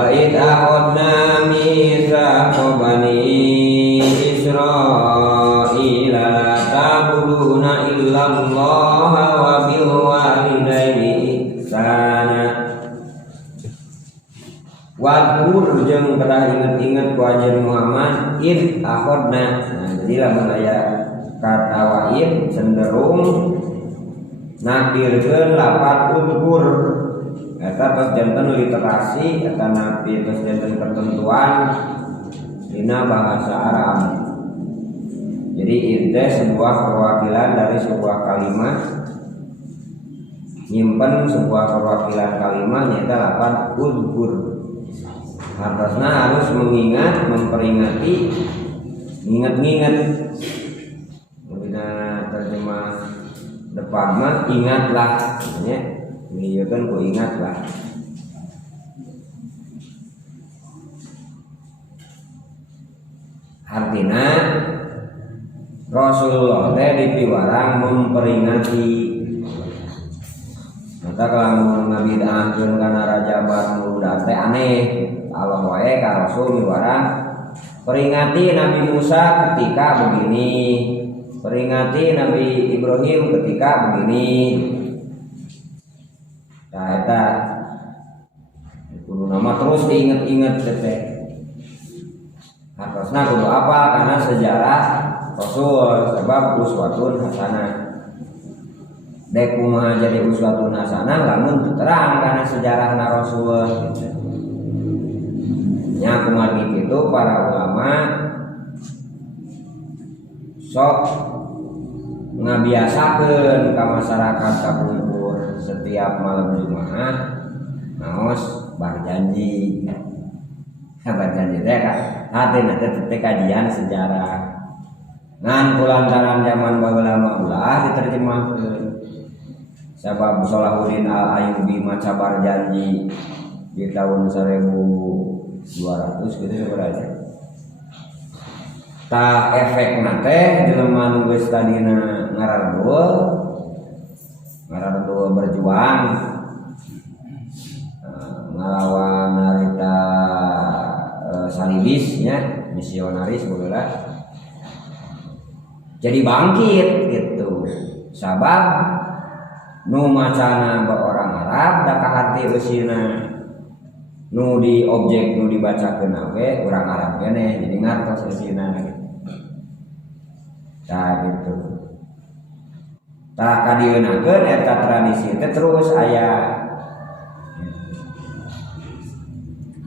Wa id akhadna mitsaqa bani Israila la ta'buduna illallaha wa bil walidayni ihsana. Wadkur jeung kedah inget-inget ku ajeun Muhammad id akhadna. Nah, jadi lamun aya kata wa'id cenderung nakirkeun lafaz udkur. Eta tos janten literasi eta napi tos janten ketentuan dina bahasa Arab. Jadi itu sebuah perwakilan dari sebuah kalimat, nyimpen sebuah perwakilan kalimat nyata lafaz udkur. Harusnya harus mengingat, memperingati, ingat-ingat. Bina terjemah depan mah ingatlah, ya. Ini kan ku ingatlah. Artinya Rasulullah teh dipiwarang memperingati. Maka kalau Nabi dahkeun kana Rajaban muda teh aneh. Allah wae ka Rasul miwarang peringati Nabi Musa ketika begini, peringati Nabi Ibrahim ketika begini. Nah, eta kudu nama terus diinget-inget teh. Harusna kudu apa? Karena sejarah Rasul sebab uswatun hasanah. Dek kumaha jadi uswatun hasanah lamun terang karena sejarahna Rasul. Nya kumaha kitu para ulama sok ngabiasakeun ka masyarakat kampung setiap malam Jumat naos berjanji. Berjanji teh ka hateuna teh kajian sejarah. Ngan kulantaran zaman baheula ulah diterjemahkeun. Sabab Salahuddin Al-Ayyubi maca berjanji di tahun 1200 gitu sebenarnya. Ta efekna teh jelema nu geus tadina ngarandoa berjuang ngalawan harita salibisnya misionaris bolehlah jadi bangkit gitu sabab nu macana orang Arab da kaharti eusina nu di objek nu dibacakeun we urang Arab keneh jadi ngartos eusina tah gitu. Tah kadieunkeun eta tradisi teh terus aya.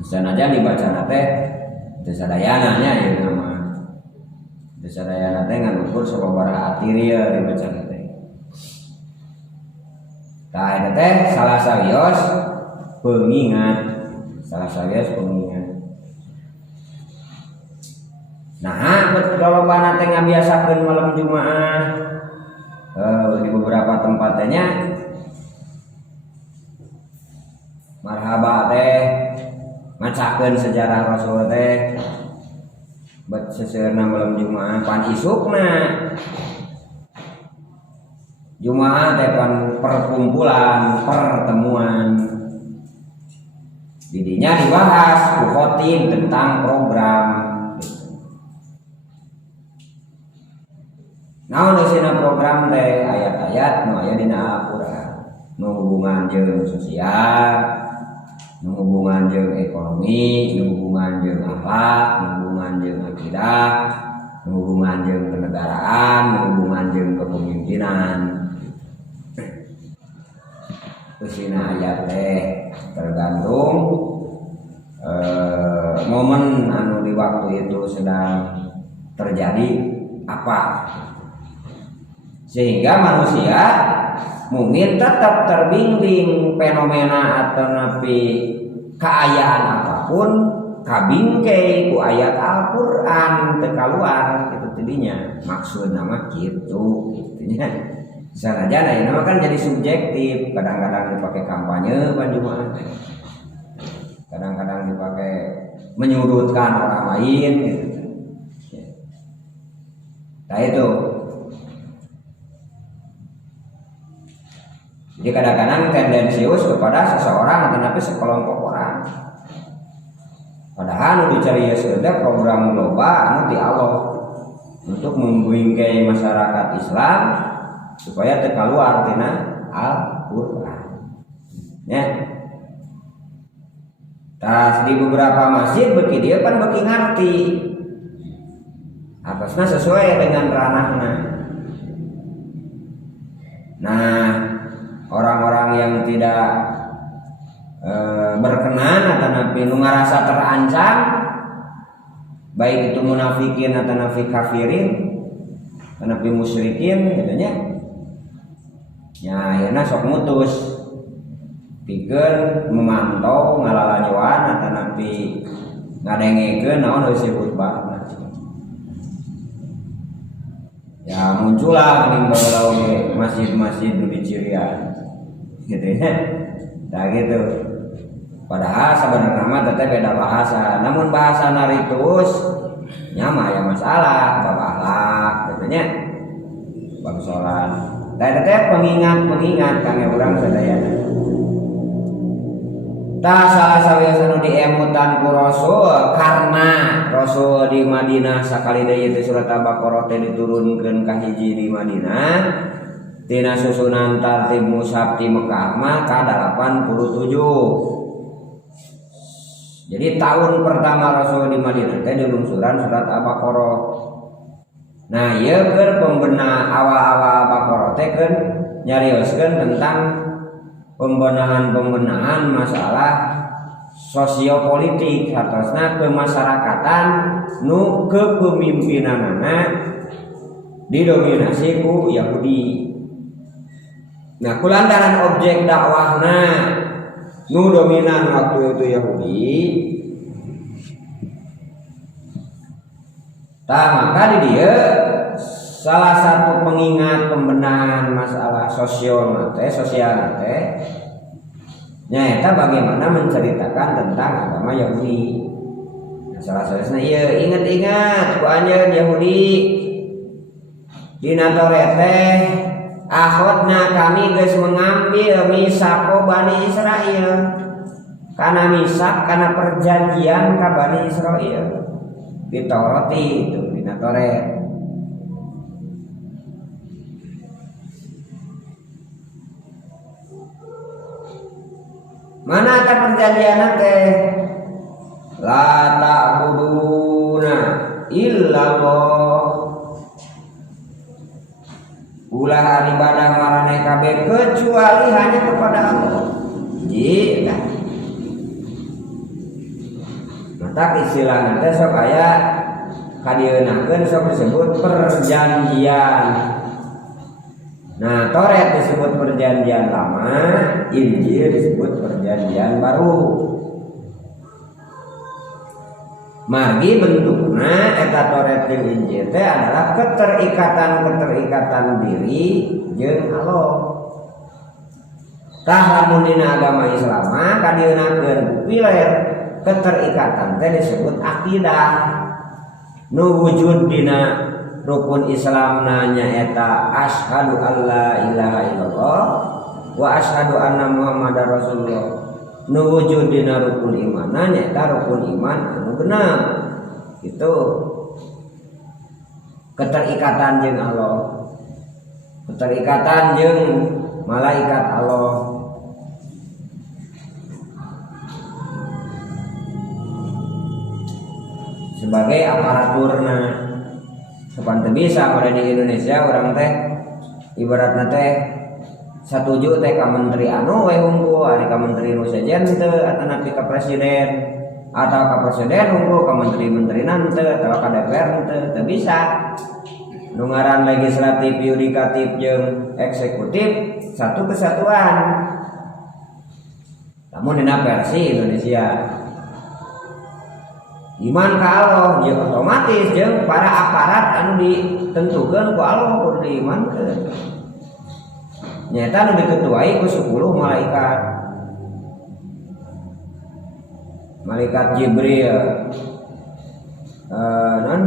Sanajan dibacana teh teu sadayana nya ieu nama. Teu sadayana teh ngan ukur sababaraha atiria dibacana teh. Tah eta teh salah sawios pengingat. Nah, kalau bana teh ngabiasakeun malam Jumaah di beberapa tempatnya marhaba teh macakeun sejarah Rasul teh bet seseurna malam Jumaah pan isukna Jumaah teh pan perkumpulan pertemuan didinya dibahas ku khotib tentang program. Naon eusina program teh ayat-ayat nu aya dina Al-Qur'an nu hubungan jeung sosial, nu hubungan jeung ekonomi, nu hubungan jeung akhlak, nu hubungan jeung akidah, nu hubungan jeung kenegaraan, nu hubungan jeung kepemimpinan. Eusina ayat teh tergantung momen anu di waktu itu sedang terjadi apa. Sehingga manusia mungkin tetap terbimbing fenomena atau napi keayaan apapun kabingke ku ayat Al-Qur'an teu kaluar itu tadinya maksud nama gitu gitunya. Sanajan aya nama kan jadi subjektif, kadang-kadang dipakai kampanye Jumaah. Kadang-kadang dipakai menyudutkan orang lain gitu. Nah itu. Jadi kadang-kadang tendensius kepada seseorang tetapi sekelompok orang. Padahal nu dicarios teh program global anu ti Allah untuk membingkai masyarakat Islam supaya teu kaluar tina Al-Qur'an. Ya. Tas di beberapa masjid beki dia kan beki ngarti. Atasnya sesuai dengan ranahnya. Nah, orang-orang yang tidak berkenan atau nabi nu ngarasa terancam, baik itu munafikin atau nafi kafirin, atau nafi musyrikin, katanya, ya, ayeuna sok mutus, pikeun memantau ngalalanyuan atau nafi ngadengekeun naon disebut khutbah. Ya muncullah ning balalau di masjid-masjid di Cirian, gitu ya, nah gitu. Padahal sebenarnya mah teteh beda bahasa, namun bahasa naritus nyama ya masalah, bab akhlak, gitu nya, bab sholat. Teteh pengingat kang urang sadayana. Tah salah sawiasa nu diemutan ku Rasul karena Rasul di Madinah sakali deui teh surat Al-Baqarah teh diturunkeun ka hiji di Madinah tina susunan tartib mushaf di Mekah mah ka 87. Jadi tahun pertama Rasul di Madinah teh dilungsuran surat Al-Baqarah. Nah, ieu keur pembenahan awal-awal Al-Baqarah teh keun nyarioskeun tentang pembenahan masalah sosiopolitik hartosna kemasyarakatan nu kepemimpinanana didominasi ku Yahudi. Nah, kulantaran objek dakwahna nu dominan waktu itu Yahudi, maka di dia salah satu pengingat pembenahan masalah sosial nate nyata bagaimana menceritakan tentang agama Yahudi. Nah, salah satunya iya ingat ku anjeun Yahudi dina Taurat teh akhotna kami geus mengambil misako Bani Israel kana misak kana perjanjian ka Bani Israel di Taurat itu dina Taurat. Mana ta perjanjian teh? La ta'buduna illallah. Ulah ibadah marane kabeh kecuali hanya kepada Allah. Jika mata istilahna teh sok aya kadieunahkeun sok disebut perjanjian. Nah, Taurat disebut perjanjian lama, Injil disebut perjanjian baru. Margi bentukna eta Taurat jeung Injil teh adalah keterikatan diri jeung Allah. Tah lamun dina agama Islam kadieunahkeun piler keterikatan teh disebut akidah. Nu wujud dina rukun Islam nanya eta asyhadu alla ilaha illallah wa asyhadu anna muhammadar rasulullah. Nu wujud dina rukun iman nanya eta rukun iman anu benar. Itu keterikatan jeung Allah, keterikatan jeung malaikat Allah. Sebagai aparaturna kapan teu bisa pada di Indonesia orang teh ibaratna teh satuju teh ka menteri anu we unggul ari ka menteri nu sejen teu ataupun ka presiden atau ka presiden unggul ka menteri-menteri teu atau ka DPR teu bisa. Nu ngaran legislatif, yudikatif jeung eksekutif satu kesatuan. Namun dina versi Indonesia iman ka Allah jeung otomatis jeung para aparat anu ditentukeun ku Allah kudu diimankeun. Nyata anu diketuai ku 10 malaikat. Malaikat Jibril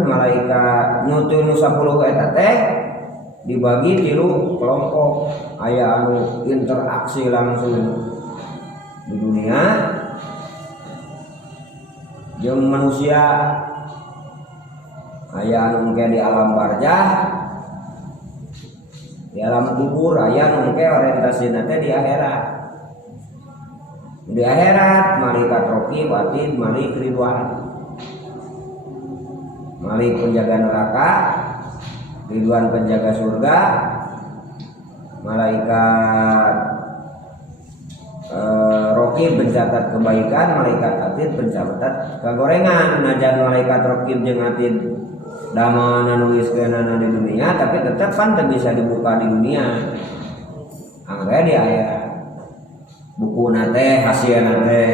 malaikat nu 10 eta teh dibagi 3 kelompok. Aya anu interaksi langsung di dunia, jeung manusia aya anu engke di alam barzah, di alam kubur, aya anu engke orientasina teh di akhirat. Di akhirat malaikat raqib atid malik ridwan, malik penjaga neraka, ridwan penjaga surga, malaikat raqib pencatat kebaikan, malaikat atid pencatat kegorengan. Najan malaikat raqib jeung atid damana nuliskeunana di dunia, tapi tetap kan bisa dibuka di dunia. Angga di akhirat buku nate hasilna teh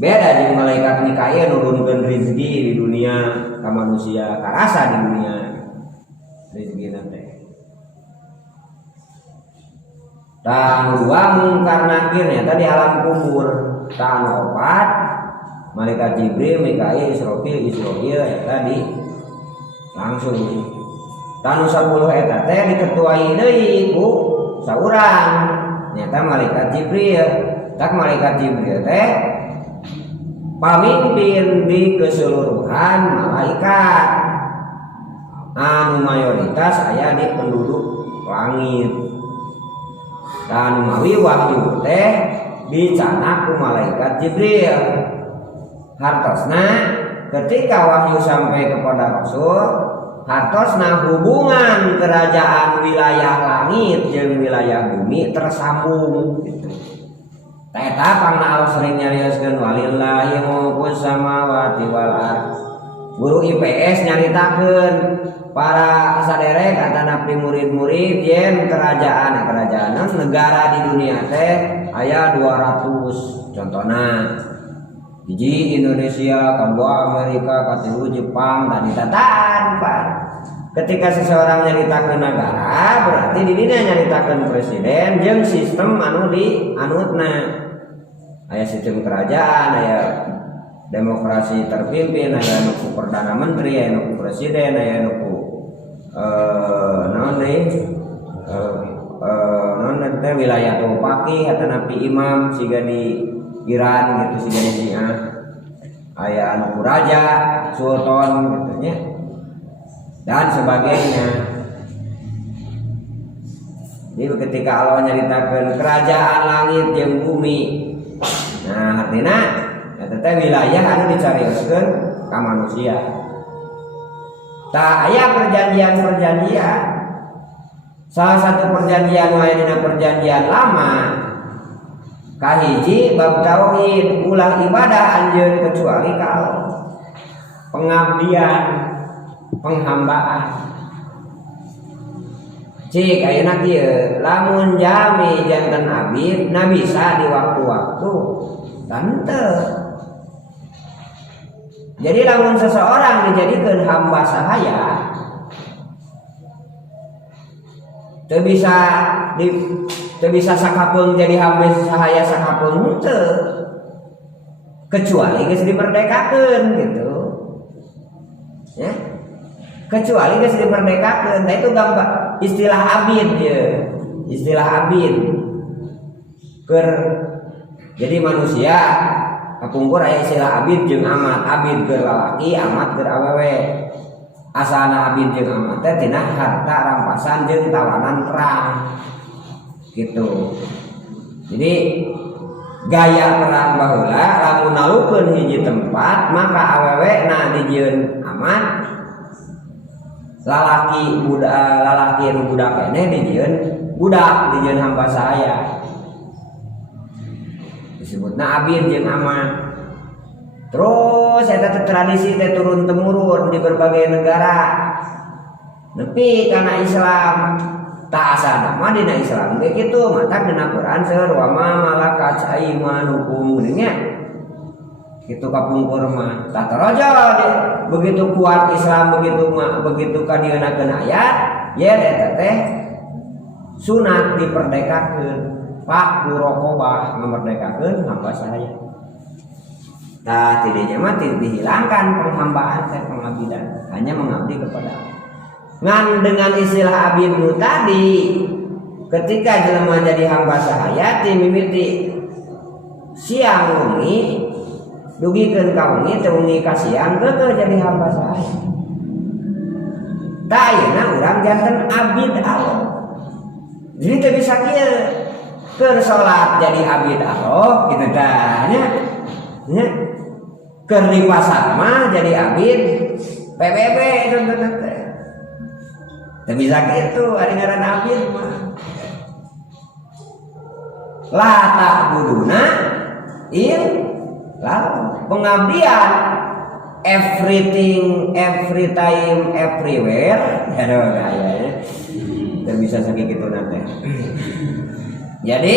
beda jeung malaikat Mikail nurunkeun rezeki di dunia ka manusia, karasa di dunia rezekina teh. Tanu dua mungkar nakir nya tadi alam kubur. Tanu opat malaikat Jibril, Mikail, Israfil ya tadi langsung. Tanu 10 eta teh diketuai deui ku saurang. Nyata malaikat Jibril. Tak malaikat Jibril teh pamimpin di keseluruhan malaikat. Anu mayoritas aya di penduduk langit. Dan mawi wahyu teh dicanak ku malaikat Jibril. Hartosna ketika wahyu sampai kepada Rasul, hartosna hubungan kerajaan wilayah langit jeung wilayah bumi tersambung gitu. Eta pangna sering nyarioskeun walillahi mulkus samawati wal ardh. Guru IPS nyaritakeun para saderek atanapi murid-murid yen kerajaan negara di dunia teh aya 200 contohna. Hiji Indonesia, kedua Amerika, ketiga Jepang, dan ditataan Pak. Ketika seseorang nyaritakeun negara, berarti di dinya nyaritakeun presiden jeung sistem anu di anutna. Aya sistem kerajaan, aya demokrasi terpimpin, aya nu perdana menteri, aya nu presiden, aya nu non teh wilayah topaki atanapi imam siga di Iran gitu, siga di Syiah aya anu raja, sultan gitu nya dan sebagainya. Jadi ketika Allah nyaritakeun kerajaan langit jeung bumi, nah artinya eta teh wilayah anu dicarioskeun ka manusia. Tak aya perjanjian-perjanjian. Salah satu perjanjian aya dina perjanjian lama kahiji bab tauhid, ulah ibadah anjeun kecuali ka Allah. Pengabdian, penghambaan. Cik ayeuna kieu, lamun jami janten abid na bisa di waktu-waktu tante. Jadi lamun seseorang dijadikeun hamba sahaya, teu bisa sakapeung jadi hamba sahaya sakapeung teu, kecuali geus dimerdekakeun gitu. Ya. Kecuali geus dimerdekakeun, tah itu gambar istilah abid ya. Istilah abid. Jadi manusia kapungkur aya istilah abid jeung amat. Abid keur lalaki, amat keur awewe. Asalna abid jeung amat teh tina harta rampasan jeung tawanan perang. Gitu. Jadi gaya perang baheula lamun nalukeun hiji tempat maka awewe na dijieun amat, lalaki nu budak keneh dijieun budak, dijieun hamba sahaya. Disebutna abid jeung amat. Terus eta tradisi teh turun temurun di berbagai negara. Nepi kana Islam. Tak asana mah dina Islam ge kitu, mata dina Quran seueur wa ma malakat aymanukum nya. Kitu kapungkur mah. Tah taraja begitu kuat Islam begitu kadienakeun ayat, yen eta teh sunat diperdekakeun. Pak Kurokobah memerdekakeun hamba sahaya. Tah tidinya mah dihilangkan penghambaan teh pengabdian, hanya mengabdi kepada Allah. Ngan dengan istilah abid nu tadi, ketika jelema jadi hamba sahaya ti mimiti siang wengi dugikeun ka wengi teu wengi ka siang geus jadi hamba saya. Da ayeuna urang janten abid Allah. Jadi teu bisa kieu keur salat jadi abid Allah kitu tah nya. Nya keur di pasar mah jadi abid PBB itu teh. Teu bisa kitu ari ngaran abid mah. La ta'buduna lalu pengabdian everything, every time, everywhere. Aduh kayaknya tidak bisa sakit gitu nanti. Jadi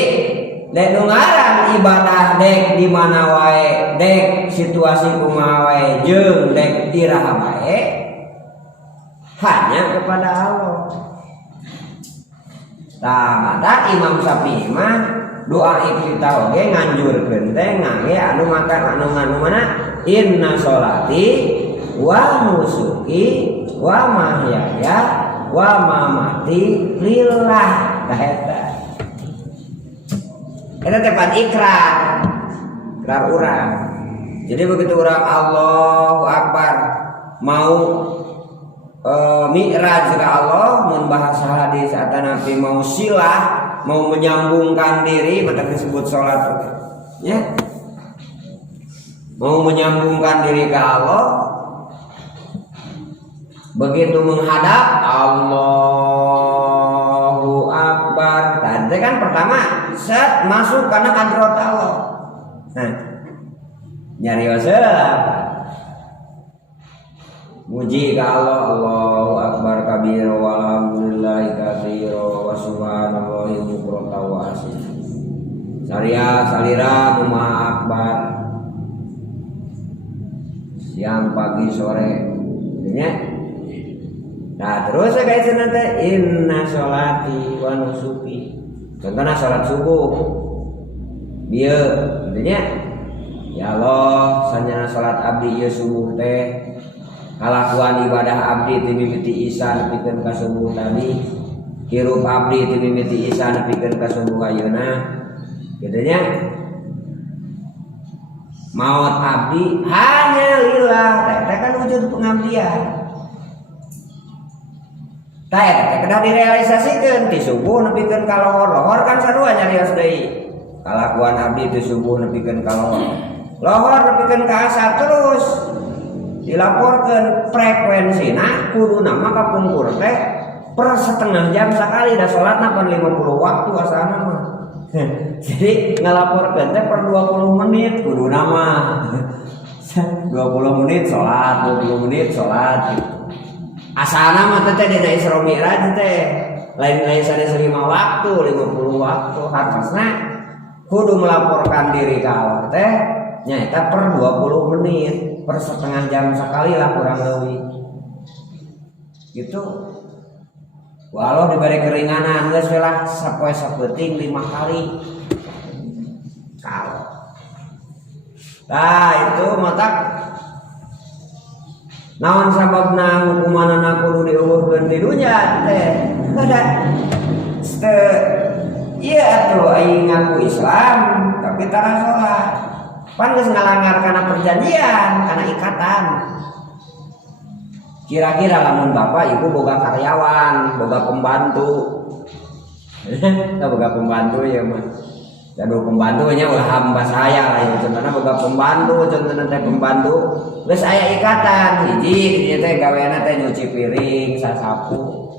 dek ngaran ibadah dek di mana wae, dek situasi kumaha wae jeung dek iraha wae hanya kepada Allah. Tah ada Imam Syafi'i mah doa iftitah oge nganjurkeun teh ngangge anu makan anu mana inna sholati wa nusuki wa mahyaya wa mamati lillah tah eta. Eta tepat ikrar urang. Jadi begitu urang Allahu Akbar mau mi'raj ka Allah mun bahasa hadis eta nabi mau silah mau menyambungkan diri maka disebut sholat ya. Mau menyambungkan diri ke Allah begitu menghadap Allahu Akbar tadi kan pertama set masuk karena hadrat Allah. Nah nyari wasalah muji ka Allah, Allahu Akbar kabira walhamdulillahi katsira wa subhanallahi bukratan wa asila. Saria salira Allahu Akbar. Siang pagi sore. Nya. Nah, terus guys nanti inna sholati wa nusuki. Contohnya salat subuh. Bieu intinya ya Allah sanjana salat abdi ieu subuh teh kalakuan ibadah abdi ti mimiti isa nepikeun ka subuh tadi hirup abdi ti mimiti isa nepikeun ka subuh ayeuna kitu nya maot abdi hanya lillah teh kan wujud pengabdian tah eta kedah direalisasikeun ti subuh nepikeun ka lohor kan sarua nyarios deui kalakuan abdi ti subuh nepikeun ka lohor nepikeun ka asar terus dilaporkan frekuensina kudu nama kapungkur teh per setengah jam sekali dah sholatna pan 50 waktu asana mah. Jadi ngalaporkan teh per 20 menit kudu nama 20 menit sholat 20 menit sholat gitu. Asana mah teh dina Isra Mi'raj teh lain-lain sanes 5 waktu 50 waktu hartosna kudu melaporkan diri ka Allah teh nyaeta per 20 menit per setengah jam sekali lah kurang lebih gitu. Walau diberi keringanan geus we lah sapoe sapeting 5 kali kalau itu mata naon sababna hukumanana kudu dieuweuhkeun ti dunya teh ada ieu atuh aing ngaku Islam tapi tara salat pan geus ngalanggar kana perjanjian, kana ikatan. Kira-kira lamun bapak ibu boga karyawan, boga pembantu. Nah, boga pembantu ya mah. Jadu pembantunya ulah hamba saya lah ya. Contohna boga pembantu, contohna teh pembantu. Geus aya ikatan, hiji ieu teh gaweana teh nyuci piring, sasapu.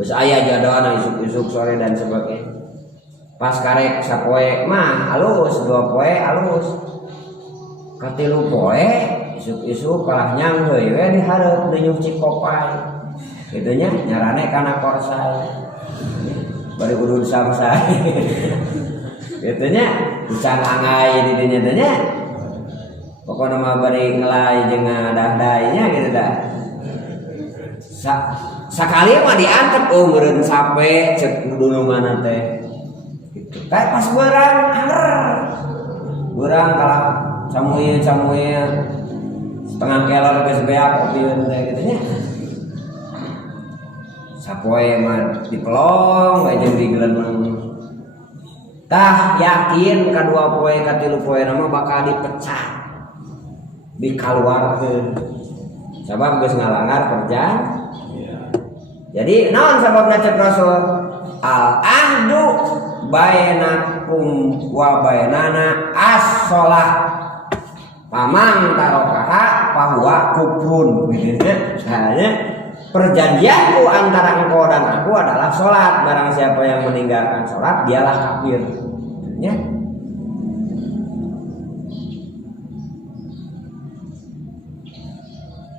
Geus aya jadwalna isuk-isuk sore dan sebagainya. Pas karek sapoe mah alus, 2 poe alus. Katilu poe isuk-isuk kalah nyang heuy we dihareup deui nyuci kopai. Kitu nya nyarane kana korsai. Bari kudu samsai. Kitu nya dican angai di dinya teh nya. Pokona mah bari ngelai jeung ngadahdae nya kitu dah. Sakali mah diantep meureun sape ceuk dulungan teh. Kayak pas berang kalah camuye setengah kelor geus beak opieun teh kitu nya. Sapoe mah dipelong we jeung digeleuneng. tah yakin kadua poe katilu poe nama bakal dipecat dikaluarkeun sabab geus ngalanggar perjanjian. Jadi naon sababna cek Rasul? Al ahdu bainakum wa bainana as-shalah. Pamang tarokaha fahuwa kufrun. Misalnya perjanjianku antara engkau dan aku adalah sholat. Barang siapa yang meninggalkan sholat dialah kafir. Ya.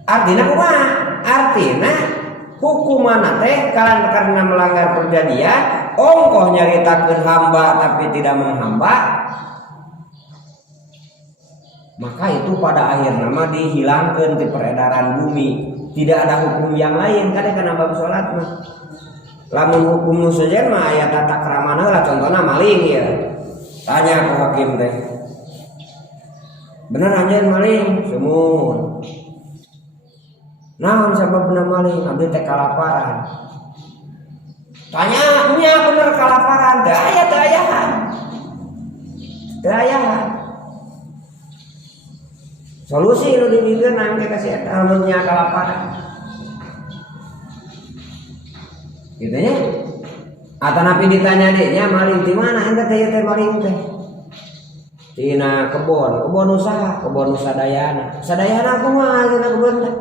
Artinya kumaha? Artinya hukuman teh kalian karena melanggar perjanjian, ongkoh nyaritakeun hamba tapi tidak menghamba, maka itu pada akhirnya mah dihilangkan di peredaran bumi. Tidak ada hukum yang lain kan karena bab salat mah. Lamun hukum nu sejen mah aya tata krama lah, contohna maling ya. Tanya ke hakim teh. Bener anjeun maling? Sumur. Naon sababna maling? Abdi teh kalaparan. Tanya, nya bener kalaparan? Teu aya teu ayahan. Teu ayahan. Solusi nu dibikeun nangke kasih eta anu nya kalaparan. Gitu nya. Atanapi ditanya deh nya maling di mana? Ente teh maling teh. Tina kebon usaha, kebon sadayana. Sadayana kumaha tina kebon teh?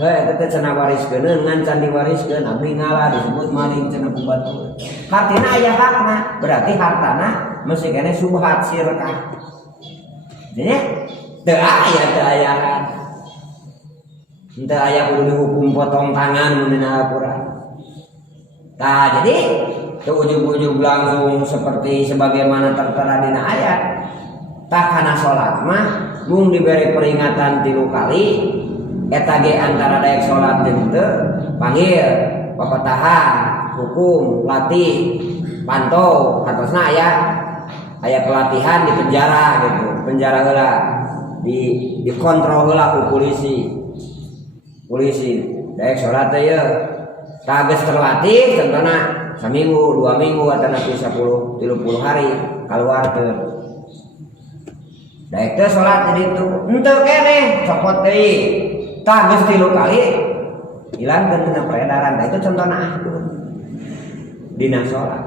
Heh, kita cenah wariskeun ngan can diwariskeun abdi ngalah disebut maling cenah pembantu. Artina aya hakna, berarti hartana mesti kene subhat sirkah. Jadi teu ayahan. Teu aya kudu dihukum potong tangan mun dina Al-Qur'an. Tah jadi teu ujug-ujug langsung seperti sebagaimana tertera dina ayat. Tah kana salat mah mung diberi peringatan 3 kali. Eta ge antara daek salat jeung teu panggil papatahan hukum latih pantau hatosna aya pelatihan di penjara gitu, penjara heula dikontrol heula ku polisi daek salat teh ye tah geus terlatih contohna saminggu 2 minggu atau nepi 10 30 hari kaluarkeun daek teh salat di ditu henteu keneh copot deui tah geus 3 kali hilangkeun tina peredaran. Tah itu contohna ahdu dina salat.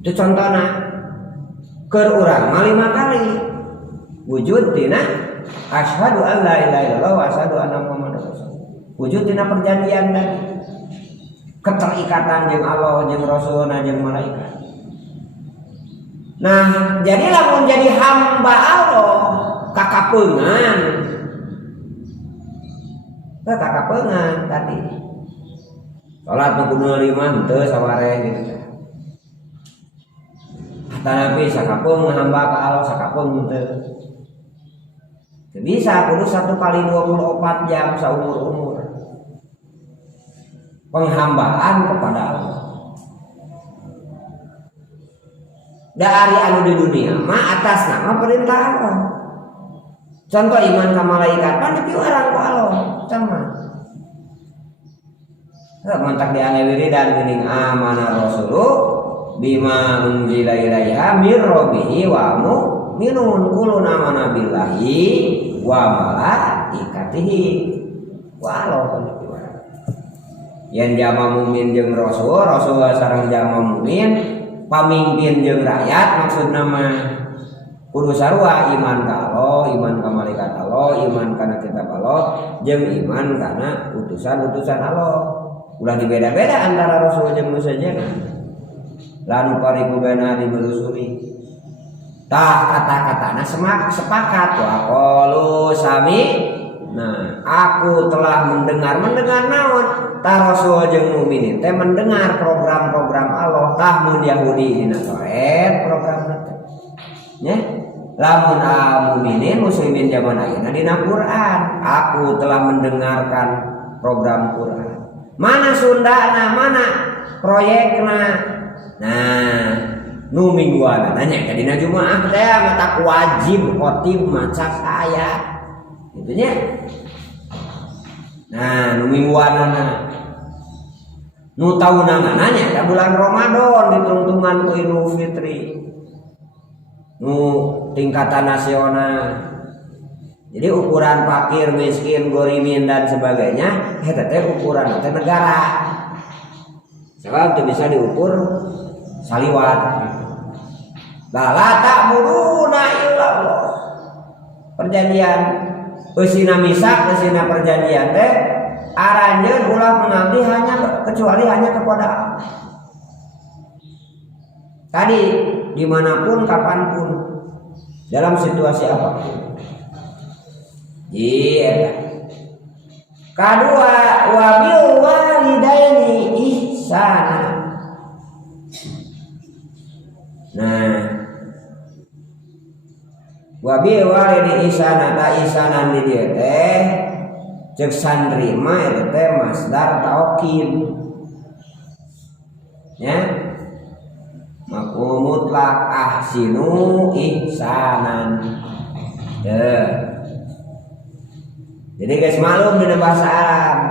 Itu contohna keur urang mah 5 kali wujud dina asyhadu an la ilaha illallah wa asyhadu anna muhammadar rasulullah. Wujud dina perjanjian tadi. Keterikatan jeung Allah jeung Rasulna jeung malaikat. Nah, jadi lamun jadi hamba Allah kakapeungan. Kakapeungan tadi. Salat nu kudu 5 teu sawareh gitu. Tanapi sakapeung hamba ka Allah sakapeung teu. Teu bisa kudu 1 kali 24 jam saumur-umur. Penghambaan kepada Allah. Dari anu di dunia mah atas nama perintah Allah. Contoh iman ka malaikat pan dipiwarang ku Allah sama. Mantak diange wiridan geuning amana rasulu bima unzila ilaiha mir rabbihi wa mu'minun kullu amana billahi wa malaikatihi wa Allah dipiwarang. Yen jama mukmin jeung rasul sareng jama mukmin pamimpin jeung rakyat maksudna mah kudu sarua iman ka Allah, iman ka malaikat Allah, iman kana kitab Allah, jeung iman kana utusan-utusan Allah. Ulah dibeda-beda antara rasul jeung manusia la nufariqu baina ahadin min rusuli. Tah kata-katana sepakat wa qalu sami. Nah, aku telah mendengar naon? Tah rasul jeung mukminin teh mendengar program-program Allah. Tah mun Yahudi dina Taurat programna teh. Nya, lamun mukminin muslimin zaman ayeuna dina Quran. Aku telah mendengarkan program Quran. Mana Sundana, mana proyekna. Nah, nu mingguan nanya ka dina Jumaah teh mata wajib khotib maca ayat. Gitu nya. Nah, nu mingguanana Nu tahunangannya ka bulan Ramadan ditungtungan ku Idul Fitri. Nu tingkatan nasional. Jadi ukuran fakir, miskin, gorimin dan sebagainya, eta teh ukuran teh negara. Sebab itu bisa diukur saliwat. La ta'buduna illallah. Perjanjian eusina misak, eusina perjanjian teh aranjeun ulah mengabdi hanya kecuali hanya kepada Allah. Tadi dimanapun, kapanpun, dalam situasi apapun. Iya. Kedua, wabil walidaini ihsana. Nah, wabil walidaini ihsana, ta ihsanan di dieu teh ceuk santri mah eta teh masdar taukid. Ya. Maf'ul mutlaq ahsinu ihsanan. Jadi guys malum dina bahasa Arab.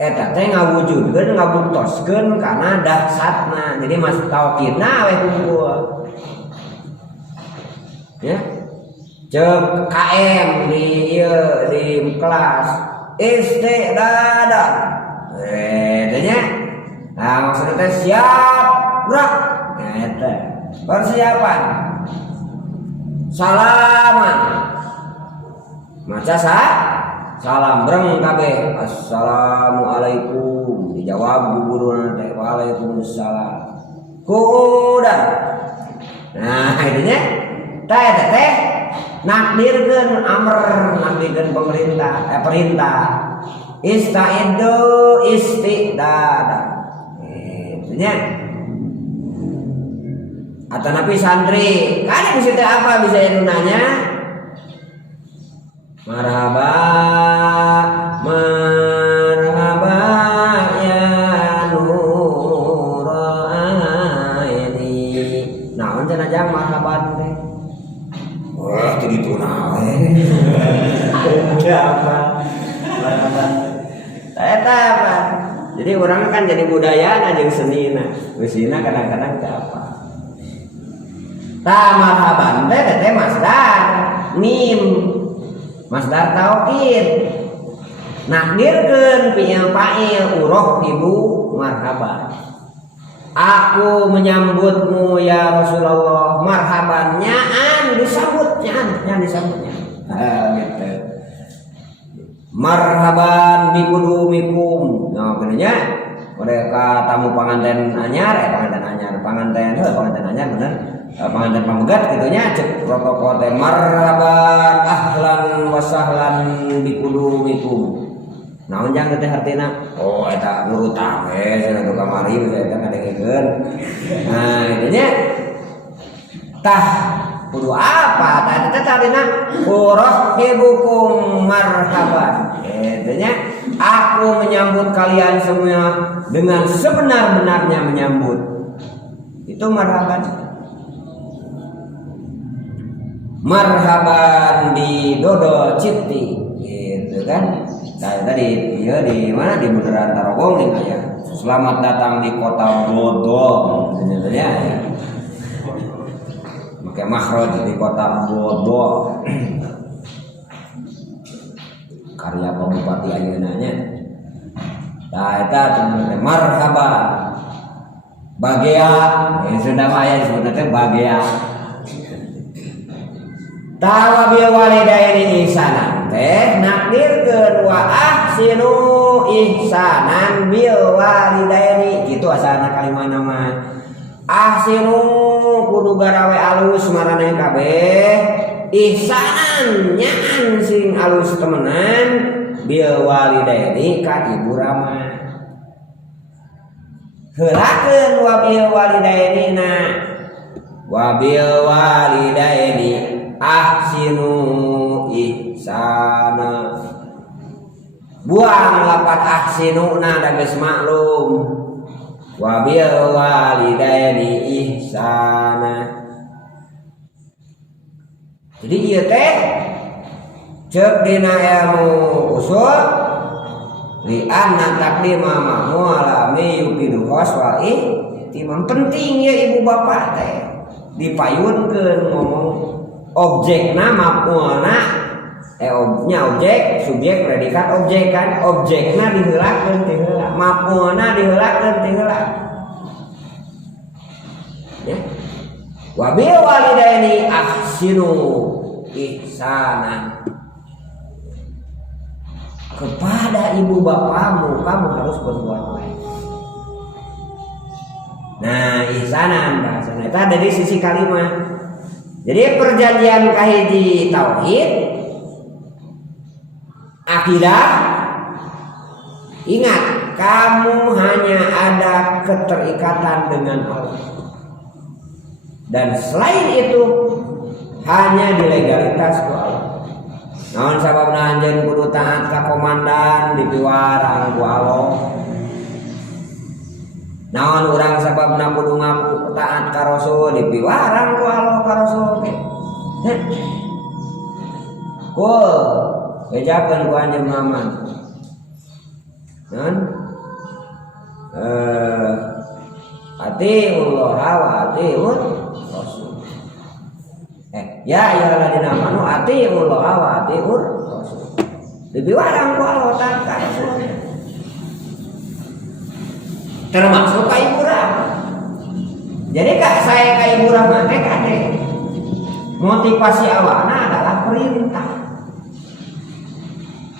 Eta teh ngawujudkeun ngabuktoskeun kana dahsatna. Jadi mas taukidna we kumpul. Ya. Cek KM di kelas istidadan. Eta nya. Nah, maksudnya teh siap, gerak. Nah, eta. Persiapan. Salaman. Maca salam breng kabeh. Assalamualaikum. Dijawab guru teh waalaikumsalam. Kudan. Nah, itunya teh nakdirkeun amr, nakdirkeun perintah. Istaidu istidad. Itunya. Atau nabi santri, kan bisa apa bisa nanya? Marhaba ya nuraini. Naon cenah jang marhaban teh? Wah, teu dituna we. Apa? Marhaban. Eta apa? Jadi orang kan jadi budaya jeung senina. Usina kadang-kadang teh apa? Ta marhaban teh masdar mim. Masdar taukid nakdirkeun fi'il fa'il uroh ibu marhaban. Aku menyambutmu ya Rasulullah. Marhabannya disambutnya gitu. Marhaban bikudumikum. Nah benernya mereka tamu pengantin anyar pengantin anyar bener. Pengantin pamegat gitunya cek protokol teh marhaban ahlan wa sahlan bikudumikum. Naon jang teh artina? Oh eta nurutan we cenah tu kamari eta ngadengkeun. Nah itunya tah kudu apa? Tah artina urhibukum marhaban. Itunya aku menyambut kalian semua dengan sebenar-benarnya menyambut. Itu marhaban. Marhaban di Dodo Cipti gitu kan. Nah, tadi dia di mana di Bundaran Tarogong nih ya. Selamat datang di kota Bodong sebenarnya ya. Pakai makhraj di kota Bodong. Karya Pak Bupati ayeuna nya. Nah, eta teman marhaban. Bagea, sudah mah ya sebenarnya bagea. Tawa bil walidaini ihsanan teh nakdirkeun wa ahsinu ihsanan bil walidaini kitu asalna kalimat nama ahsinu kudu garawe alus maraneh kabeh ihsanan nyaan sing alus temenan bil walidaini ka ibu rama heulakeun wa bil walidaini na wa bil walidaini ahsinu ihsana. Buang lapat ahsinu na da geus maklum. Wa bil walidaini ihsana. Jadi ieu teh ceuk dina ilmu usul li anna taqdima ma mualami yufidu khoswai timam penting ya ibu bapak teh dipayunkeun ngomong objekna maf'ulna objek subjek predikat objek kan objekna diheulakeun ti heula maf'ulna diheulakeun ti heula ya wa bil walidaini ahsinu ihsanan kepada ibu bapakmu kamu harus berbuat baik. Nah, ihsanan bahasana itu dari sisi kalimat. Jadi perjanjian kahiji tauhid, akidah. Ingat, kamu hanya ada keterikatan dengan Allah. Dan selain itu hanya di legalitas ku Allah. Naon sababna anjeun kudu taat ka komandan dipiwarang ku Allah. Naon urang sababna kudu ngaku taat ka Rasul dipiwarang ku Allah ka Rasul ge. Kul bejakeun ku anjeun Muhammad. Naon? Atiullah wa atiur Rasul. Ya ayyuhalladzina amanu atiullah wa atiur Rasul. Dipiwarang ku Allah taat ka Rasul. Termasuk ka ibu Rahma. Jadi kak saya ka ibu Rahma teh kade motivasi awalnya adalah perintah.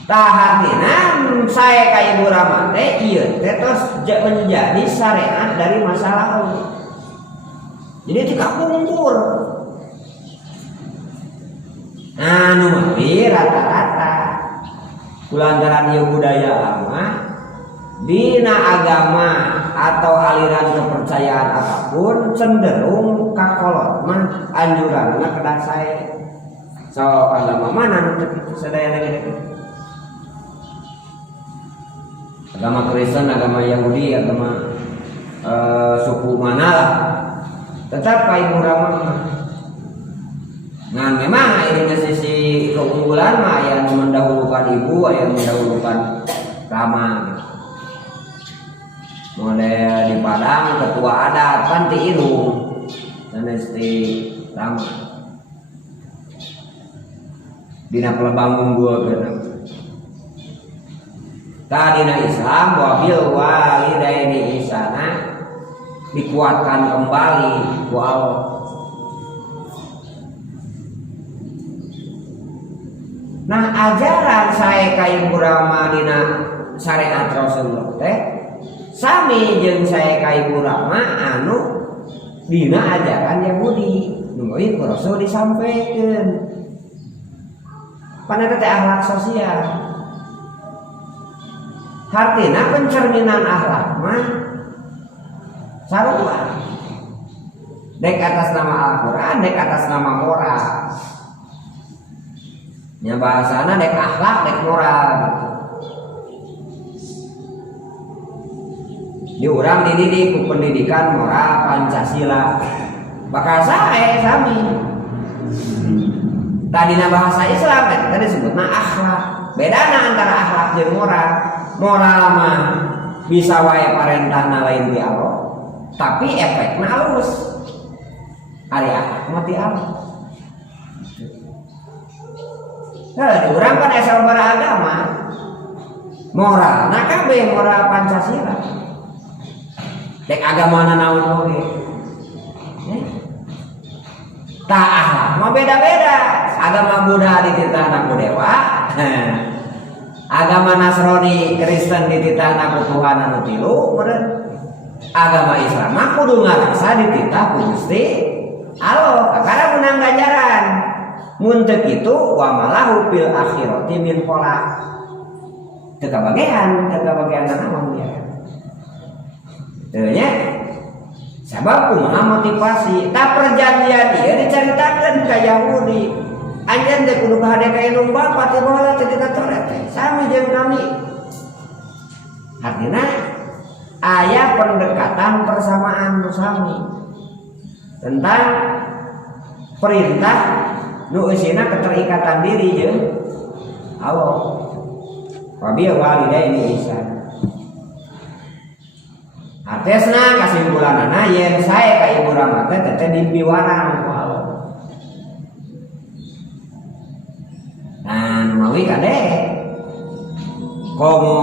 Tahatina saya ka ibu Rahma teh ieu teh terus menjadi syariat dari masa lalu. Jadi tika pungkur. Anu mah rata-rata kulantaran ieu budaya lama dina agama atau aliran kepercayaan apapun cenderung kakolot mah anjuranna kedah sae. So agama mana nu teu kitu sadaya lagi. Agama Kristen, agama Yahudi, agama suku mana lah. Tetap ka ibu Rahma. Nah memang ini sisi keunggulan mah yang mendahulukan ibu, yang mendahulukan Rama. Model di Padang ketua adat kan ti Irung dan di Rama dina pelebang unggul kena tadina Islam wabil walidaini ihsana dikuatkan kembali ku Allah. Nah ajaran saya kain Burama dina syariat Rasulullah teh sami jeung saya ka ibu Rahma anu dina ajaran Yahudi nungguin ku Rasul disampaikan paneta teh akhlak sosial hartina pencerminan akhlak mah sarua dek atas nama Al-Quran dek atas nama moral nya bahasana dek akhlak dek moral gitu. Di urang dididik ku pendidikan moral Pancasila. Bakal sae sami. Tadina bahasa Islam tadi disebutna akhlak. Bedana antara akhlak jeung moral. Moral mah bisa wae parentahna lain di Allah, tapi efekna halus. Ari akhlak mah ti Allah. Nah, di urang kan asal beragama. Moral, nah kabeh moral Pancasila. Dek agama naon oge. Tah akhlak mah beda-beda. Agama Buddha dititahna ku dewa. Agama Nasrani Kristen dititahna ku Tuhan anu tilu, meureun. Agama Islam mah kudu ngarasa dititah ku Gusti Allah. Kakara menang ganjaran. Mun teu kitu wa malahu fil akhirati min khalaq. Teu kabagean naon dia. Tanya, sabab kumaha motivasi? Tak perjanjian ieu dicaritakeun ka Yahudi. Anjeun teh kudu kahade ka indung bapa teh baheula teh dina teret sami jeung kami. Artinya aya pendekatan persamaan nu sami tentang perintah nu eusina keterikatan diri jeung Allah. Wa bil walidaini ihsan. Artesna kasimpulanana yen sae ka Ibu Rama teh teteh dimpiwarang ku Allah. Nah, mawi kade komo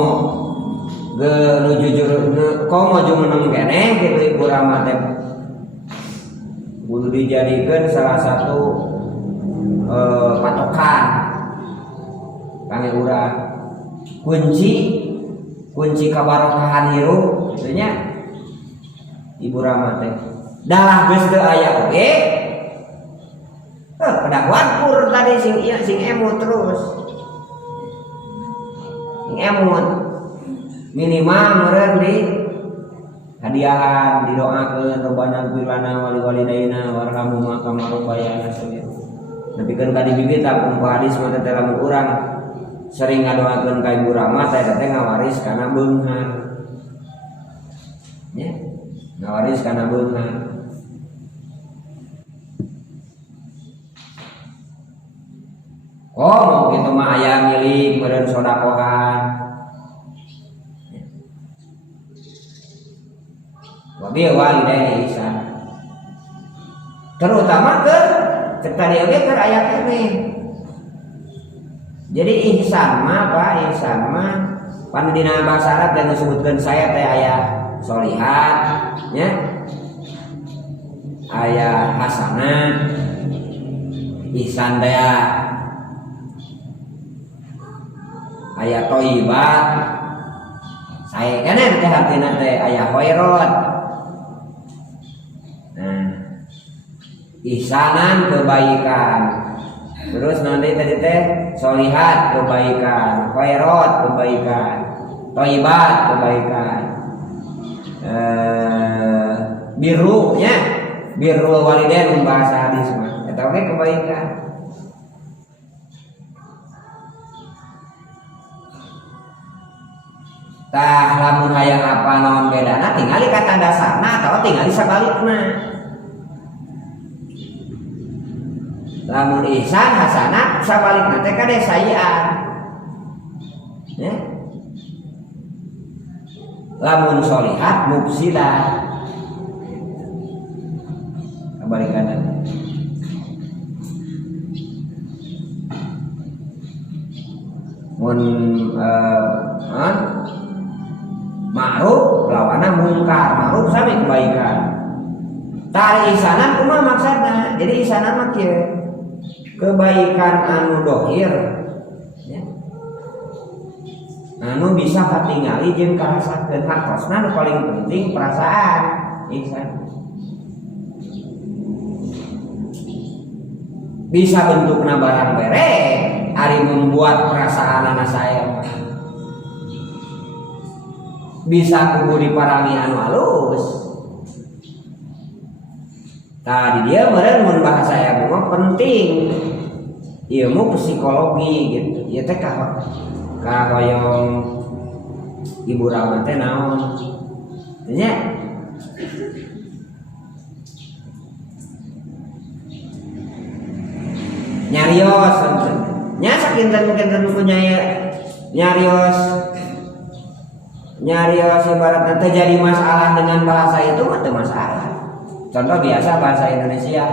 ge nu jujur komo jumeneng keneh kitu Ibu Rama teh kudu dijadikeun salah satu patokan kangge urang kunci kabarokahan hirup kitu nya. Ibu Rama teh dalah geus teu aya oge pedaguan pur tadi sing emut terus sing emut minimal meureun di hadiahan didoakeun robana firlana wali walidaina warhamhuma kama rabbayana shaghira nepikeun ka dibibit pun hadis mah teh lamun urang sering ngadoakeun ka Ibu Rama teh ngawaris kana beunghar nya ngawaris kana beunghar. Oh mau gitu mah aya milik meureun sodakohan. Wabil walidaini ihsan. Terutama ke tadi oge keur aya keneh. Jadi ihsan mah apa? Ihsan mah pan dina bahasa Arab yang disebutkeun saya teh aya sholihat nya. Aya hasanah. Ihsan teh aya thayyibat. Saya keneh teh artina teh aya khairat. Ihsanan kebaikan, terus nanti tadi teh sholihat kebaikan, khairat kebaikan, thayyibat kebaikan, birrunya birrul walidain bahasa hadis mah eta oge kebaikan. Tah lamun hayang apa naon bedana tingali kata dasarna atawa tingali sabalikna. Lamun ihsan hasanat sabalikna teh kade sayiat. Ya. Lamun sholihat mufsidah. Kabalikanna. Mun ma'ruf lawana mungkar, ma'ruf sami kebaikan. Tari ihsanan kumaha maksudna? Jadi ihsanan mah kieu kebaikan anu dohir ya. Anu bisa katingali jeung karasakeun hartosna nu paling penting perasaan ihsan. Bisa bentukna barang bere ari membuat perasaan anak saya. Bisa kudu diparangi anu halus. Tadi dia meureun mun bahasa aya mah penting ilmu psikologi gitu. Ieu teh ka hoyong Ibu Rama teh naon? Nya nyarios nya sakinten punya nyarios ibaratnya terjadi masalah dengan bahasa itu mah teu masalah. Contoh biasa bahasa Indonesia,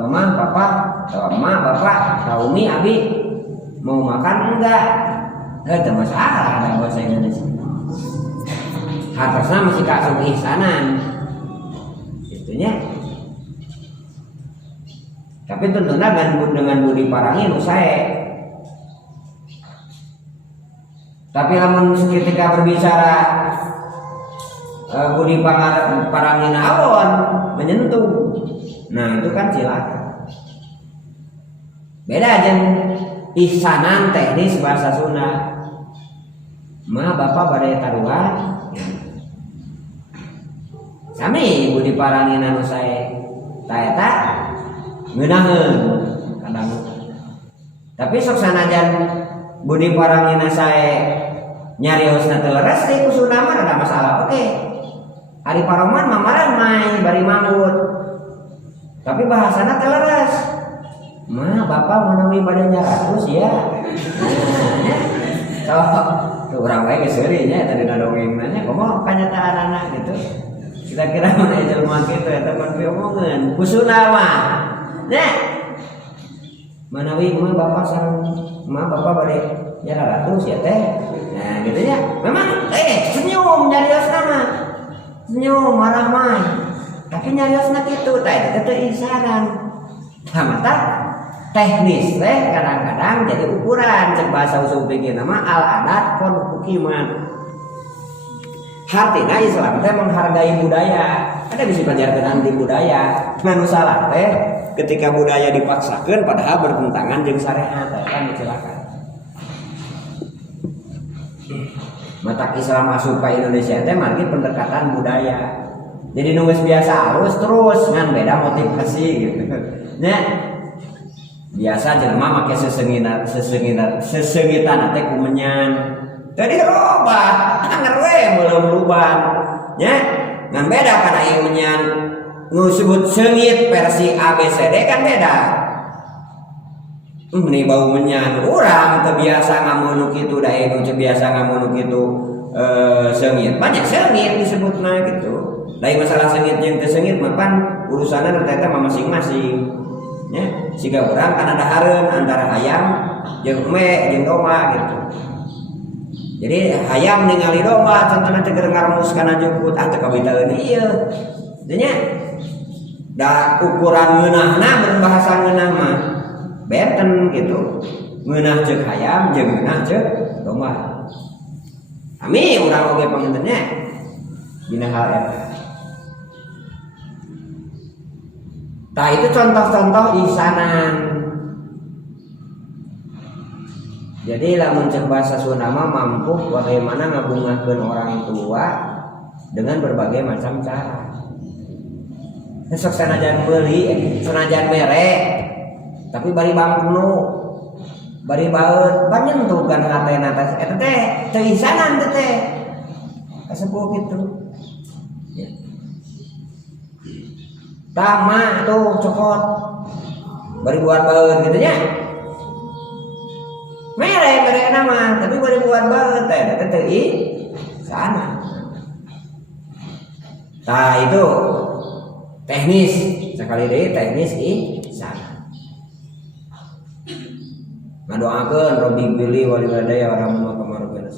mama, papa, atau emak, bapak, atau umi, abi, mau makan enggak? Itu masalah dalam bahasa Indonesia. Harusnya masih kasih ihsanan, itunya. Tapi tentunya dengan budi parangi nusae. Tapi lamun ketika berbicara budi parangina awon menyentuh, nah itu kan cilaka. Beda aja ihsanan teknis bahasa Sunda. Ma bapak badai taruhan, sami budi parangina nu sae taeta ngeunaheun kadang. Tapi sok sanajan budi parangina sae nyariosna teu leres teh ku Sunda mah ada masalah oke. Ari paroman mamaran mai bari manggut. Tapi bahasana teleres. Mah bapak menawi pada 100 ya. urang wae geus seuri nya tadi dongengna nya komo kanyataan anak gitu. Kira-kira mana jelema kitu eta pan piomongeun kusuna mah. Nya manawi mah bapak sareng mah bapak bade nyara ratus ya teh. Nah gitu ya. Memang senyum nyariosna mah. Senyum marah mah. Tapi nyariosna kitu teh teh isanan. Tah mata teknis teh kadang-kadang jadi ukuran cek bahasa usul fikih nama al adat kon hukiman. Hartina Islam teh menghargai budaya. Ada bisa belajarkeun anti budaya. Manu salah teh ketika budaya dipaksakan padahal bertentangan jeung syariat kan silakan. Mata Islam masuk ke Indonesia teh margi pendekatan budaya. Jadi nunggu biasa halus terus ngan beda motivasi gitu. Nya biasa jelema make sesengitan teh kumenyan. Tadi robah, anger we belum luban. Nya ngan beda kana ieu menyan nu sebut seungit versi ABCD kan beda. Ini bau menyan urang teu biasa ngamunuk kitu da nu biasa ngamunuk kitu seungit. Banyak seungit disebutna gitu. Lain masalah seungit jeung teu seungit mah pan urusanna eta mah masing-masing. Ya, siga urang kana dahareun antara hayam jeung me jeung domba gitu. Jadi hayam ningali domba contohna teu ngarmus kana jukut teu kabitaeun ieu. Nya da ukuran ngeunahna berbahasa ngeunah mah benten gitu. Ngeunah ceuk hayam jeung ngeunah ceuk domba. Kami urang oge pangintennya dina hal eta. Tah itu contoh-contoh ihsanan. Jadi lamun cek bahasa Sunda mah mampu bagaimana ngabungahkeun orang tua dengan berbagai macam cara. Sok sanajan meuli, sanajan mere, tapi bari bangkunu, bari baeut, panyentuhkan hatena teh eta teh teu ihsanan teh. Kasebut kitu. Ya. Tama tuh cokot bari buat baeut gitu nya. Mere nama tapi bari buat baeut teh eta teh sana. Tah itu teknis sekali deui teknis sana. Ngadoakeun Rabbi pilih wali wadaya warahmatullahi wabarakatuh.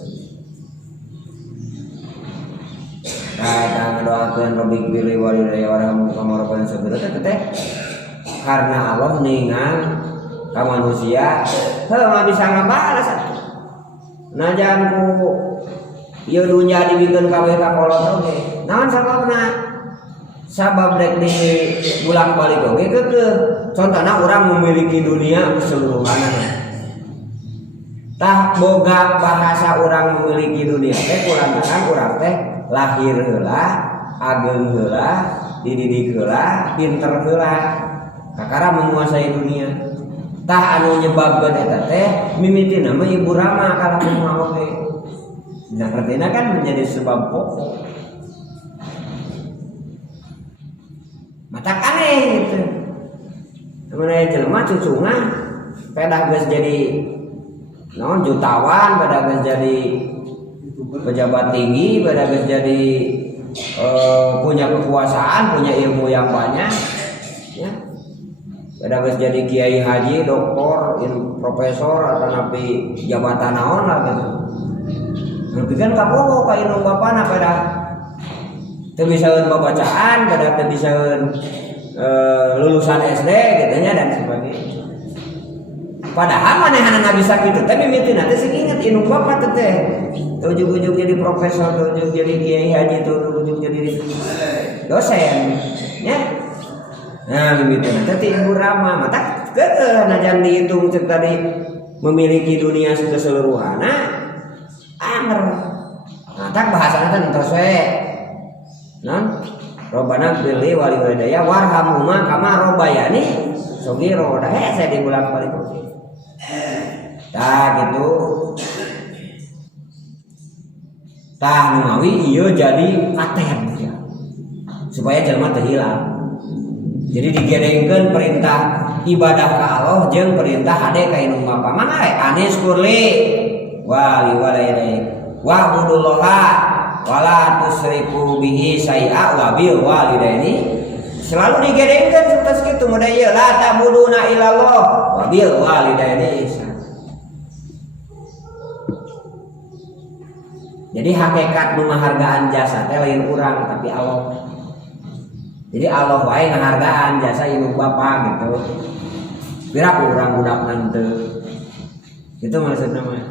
Nah, ngadoakeun Rabbi pilih wali wadaya warahmatullahi wabarakatuh teh karena Allah ningal ka manusia heuh mah bisa ngabalas atuh. Najan ku ieu dunya dibikeun kabeh ka kolot oge. Naon sababna? Sabab dek di bolak-balik oge keukeuh. Contona urang memiliki dunia keseluruhanna. Tah boga bahasa urang memiliki dunia teh kulantaran urang teh lahir heula, ageng heula, dididik heula, pinter heula. Kakara menguasai dunia. Tah anu nyebabkeun eta teh mimitina mah ibu rama kalau kumaha oge. Nah, artinya kan menjadi sebab pokok. Mata aneh gitu. Kemudian jelema cucungan pedah geus jadi naon jutawan, pedah geus jadi pejabat tinggi, pedah geus jadi punya kekuasaan, punya ilmu yang banyak, ya. Pedah geus jadi kiai haji, doktor, profesor atau napi jabatan naon lah gitu. Tapi kan kapoho ka indung bapana pedah teu bisaeun babacaan, pedah teu bisaeun lulusan SD gitu nya dan sebagainya. Padahal manehna bisa kitu teh mimitina teh sing inget indung bapa teh teu ujug-ujug jadi profesor, teu ujug jadi kiai haji, teu ujug jadi dosen nya. Nah mimitina teh ti ibu rama mata keukeuh najan dihitung cek tadi memiliki dunia keseluruhanna anger. Nah tak bahasana teh entos we. Non Robbana pilih wali wadaya warhamuma kama robayani sogiro dah saya dibolak-balik oke. Tah gitu. Tah numawi ieu jadi paten ya. Supaya jelema teu hilang. Jadi digedengkeun perintah ibadah ka Allah jeung perintah hade ka indung bapa. Mangga Anis Kurli wali wadaya wa'budullaha wala tusyriku bihi syai'a wa bil walidaini selalu digedengkeun seperti kitu mudah ieu la ta'buduna illallah wa bil walidaini ihsan. Jadi hakikat nu ngahargaan jasa teh lain urang tapi Allah. Jadi Allah wae ngahargaan jasa ibu bapa gitu. Pira urang budak teu. Itu maksudna mah.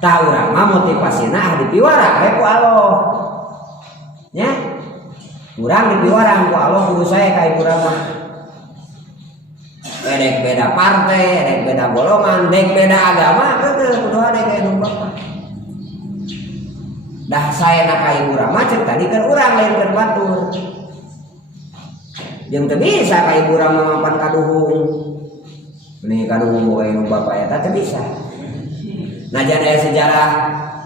Tah urang mah motivasina dipiwara we ku Allah. Nya? Urang dipiwara ku Allah kudu saya ka ibu urang mah. Dek beda partai, dek beda golongan, dek beda agama, kudu ade ka ibu bapa. Dah saya nak ibu urang mah cek tadi kan urang lain keur batur. Jeung teu bisa ka ibu urang mamapan kaduhung. Nih kaduhung wae nu bapa eta teu bisa. Najan aya sejarah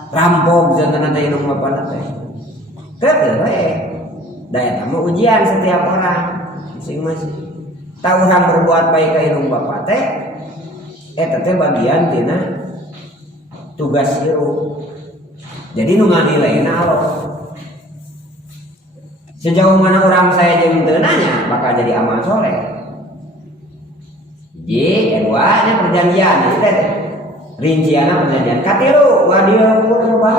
rampok jangan teh nu bapa teh. Teu we. Da eta mah ujian setiap orang masing-masing. Tah urang berbuat baik ka indung bapa teh eta teh bagian tina tugas hirup. Jadi nu nganileuna Allah. Sejauh mana orang saya jeung teu nanya bakal jadi amal soleh. Kedua nya perjanjian itu teh. Rinciana perjanjian. Katilu wadieu qurba.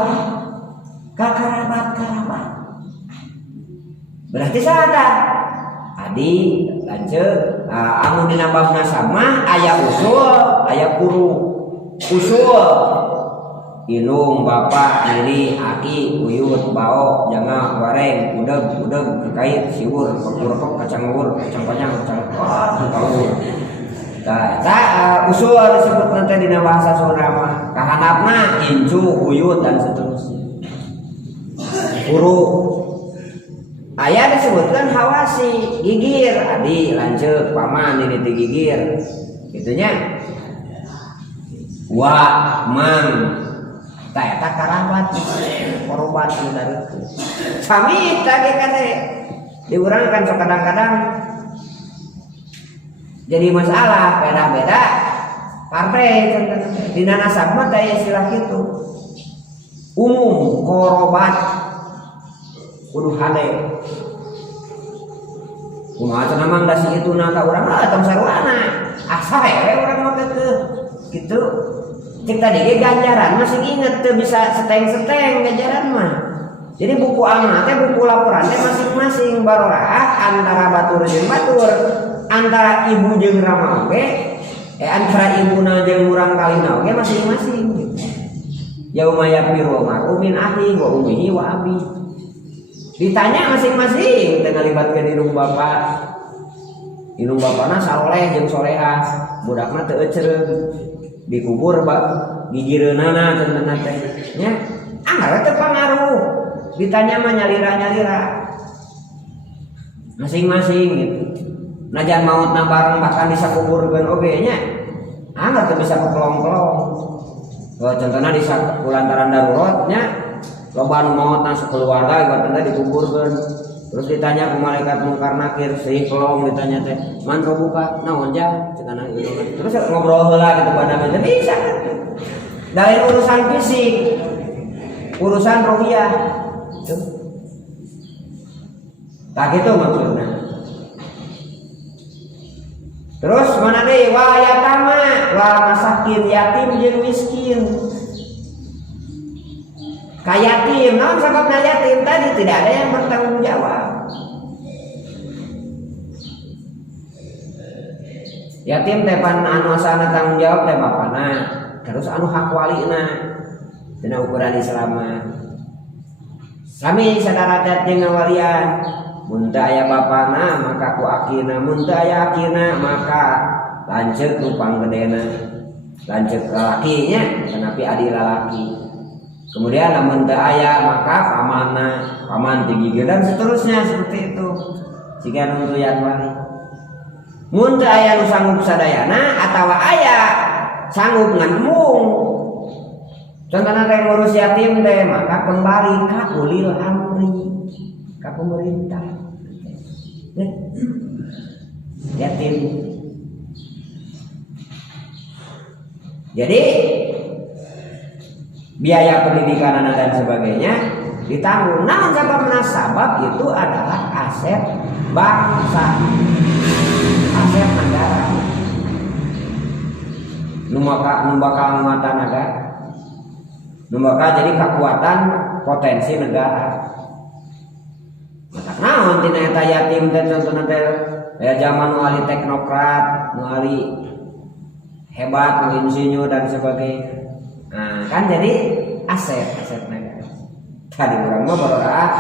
Kakarabat. Berarti saha? Adi lanceuk anu dina bab nasama aya usul, aya kuru. Usul indung bapak diri aki uyut bao janga goreng udeg kait siwur purpok kacang ngeur kacang panjang kacang kaur ta usul disebut nanti dina bahasa Sunda mah kahandapna incu uyut dan seterusnya guru aya disebutkan hawasi gigir adi lanceuk paman ini digigir gitunya wa mang tak eta karabat korobat dari itu sami tadi kade diurang kan kadang-kadang jadi masalah beda-beda partai dina nasab mah teh istilah kitu umum korobat kudu hade kumaha cenah mang da si itu na ka urang tong sarwana asa we urang mah teh kitu cek tadi ge ganjaran masih inget tuh bisa seteng ganjaran mah. Jadi buku amal teh buku laporan teh masing-masing barorah antara batur jeung batur, antara ibu jeung rama oge, antara ibuna jeung urang kalina oge masing-masing gitu. Yauma yafiru mar'u min akhi wa ummihi wa abi. Ditanya masing-masing teu ngalibatkeun indung bapa. Indung bapana saleh jeung solehah, budakna teu ecereug. Dikubur gigireunana cenah teh nya anggar teh pangaruh ditanya mah nyalira masing-masing gitu najan mautna bareng bahkan disakuburkeun oge nya anggar teh bisa kekelong-kelong contohna di kulantaran darurat nya loba anu mautna sakeluarga ibaratna dikuburkeun terus ditanya ke malaikat mungkar nakir seuih kelong ditanya teh man robuka naon ja cenah ieu terus ngobrol heula gitu pada bisa dari urusan fisik urusan rohiyah tak gitu maksudnya terus mana deui wa yatama wa masakin yatim jeung miskin kayatim naon sababna yatim tadi tidak ada yang bertanggung jawab. Yatim teh pan anu asana tanggung jawab teh bapana, terus anu hak walina dina ukuran Islam. Sami sadara jeung ngawalian, mun teu aya bapana maka ku akina, mun teu aya akina maka lanceuk nu panggedena. Lanceuk lalakinya kanapi adi lalaki. Kemudian lamun teu aya maka paman digigir dan seterusnya seperti itu. Jika nuntuyan wali. Mun teu aya nu sanggup sadayana atawa aya sanggup ngan embung. Contohna teh ngurus yatim teh maka kembali ka ulil amri, ka pemerintah. Yatim. Jadi biaya pendidikan anak dan sebagainya ditanggung. Nah, sabab itu adalah aset bangsa, aset negara. Bakal mata negara, bakal jadi kekuatan potensi negara. Matak naon tina eta yatim teh contohna teh ya zaman nu ahli teknokrat, nu ahli hebat, nu insinyur dan sebagainya. Nah, kan jadi aset negara. Tadi urang mah baroraah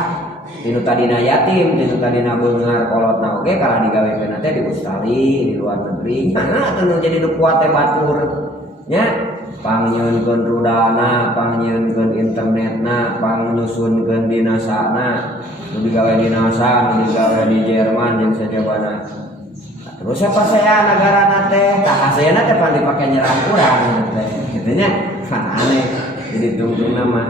tinu tadina yatim, tinu tadina beungar kolotna oge kalah digawekeun teh di Australia, di luar negeri. Nah, atuh jadi nu kuat teh batur nya pangnyeunkeun rudana, pangnyeunkeun internetna, pangnusunkeun di NASA-na, nu digawe di NASA, nu digawe di Jerman jeung sajabana. Terus apa saya negara teh tah hasilna teh pan dipake nyerang urang teh. Kitu nya kan aneh. Jadi tungtungna mah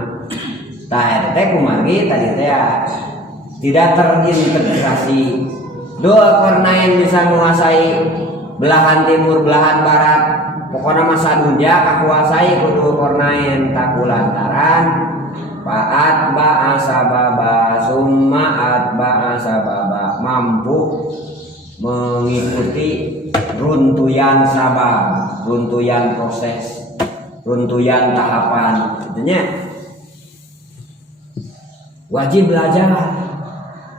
tah eta teh kumargi tadi teh ya tidak terintegrasi. Dzulkarnain bisa menguasai belahan timur, belahan barat. Pokoknya masa dunia kakuasai kudu Dzulkarnain takulantaran Fa'at ba'a sababa summa atba'a sababa mampu mengikuti runtuyan sabab, runtuyan proses, runtuyan tahapan. Artinya wajib belajar.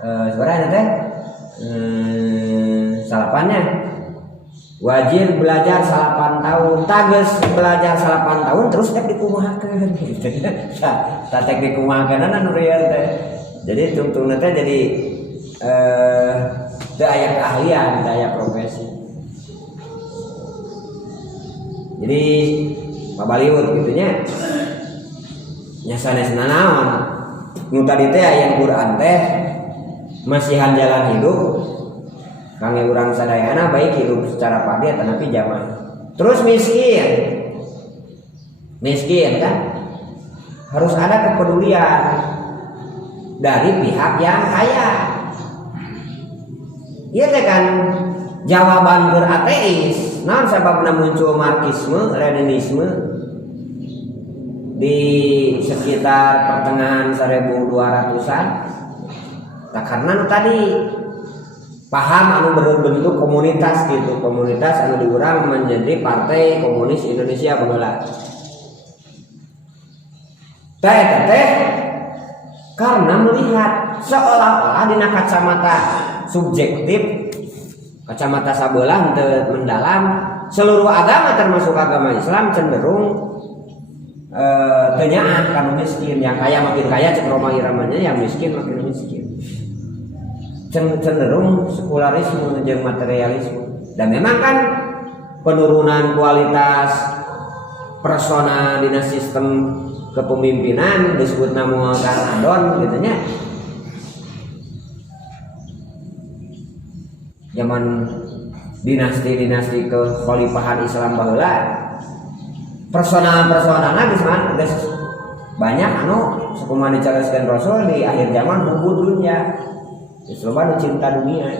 Sebenarnya teh salapannya wajib belajar 8 tahun, tages belajar 8 tahun terus tek dikumahakeun gitu. Tah tek dikumahakeun anu reueur teh. Jadi tungtungna teh jadi teu aya keahlian, teu aya profesi. Jadi pabalieur kitu nya. Nya sanesna naon? Nu tadi teh aya Quran teh masihan jalan hidup kangge urang sadayana baik hidup secara padi tetapi zaman. Terus miskin kan harus ada kepedulian dari pihak yang kaya. Ieu teh kan jawaban berateis. Naon sababna muncul marxisme, leninisme di sekitar pertengahan 1200-an? Nah, karena tadi paham anu berbentuk komunitas gitu, komunitas anu diurang menjadi Partai Komunis Indonesia baheula. Teh karena melihat seolah-olah dina kacamata subjektif, kacamata sabelah teu mendalam, seluruh agama termasuk agama Islam cenderung teu nyaah kanu miskin, yang kaya makin kaya cek Roma Iramanya, yang miskin makin miskin. Cenderung sekularisme jeung materialisme. Dan memang kan penurunan kualitas persona dina sistem kepemimpinan disebut nama Karnadon gitu nya. Zaman dinasti-dinasti kekhalifahan Islam baheula persona-personana geus banyak anu sakumaha dicareskeun Rasul di akhir zaman hubud dunya. Islam anu cinta dunia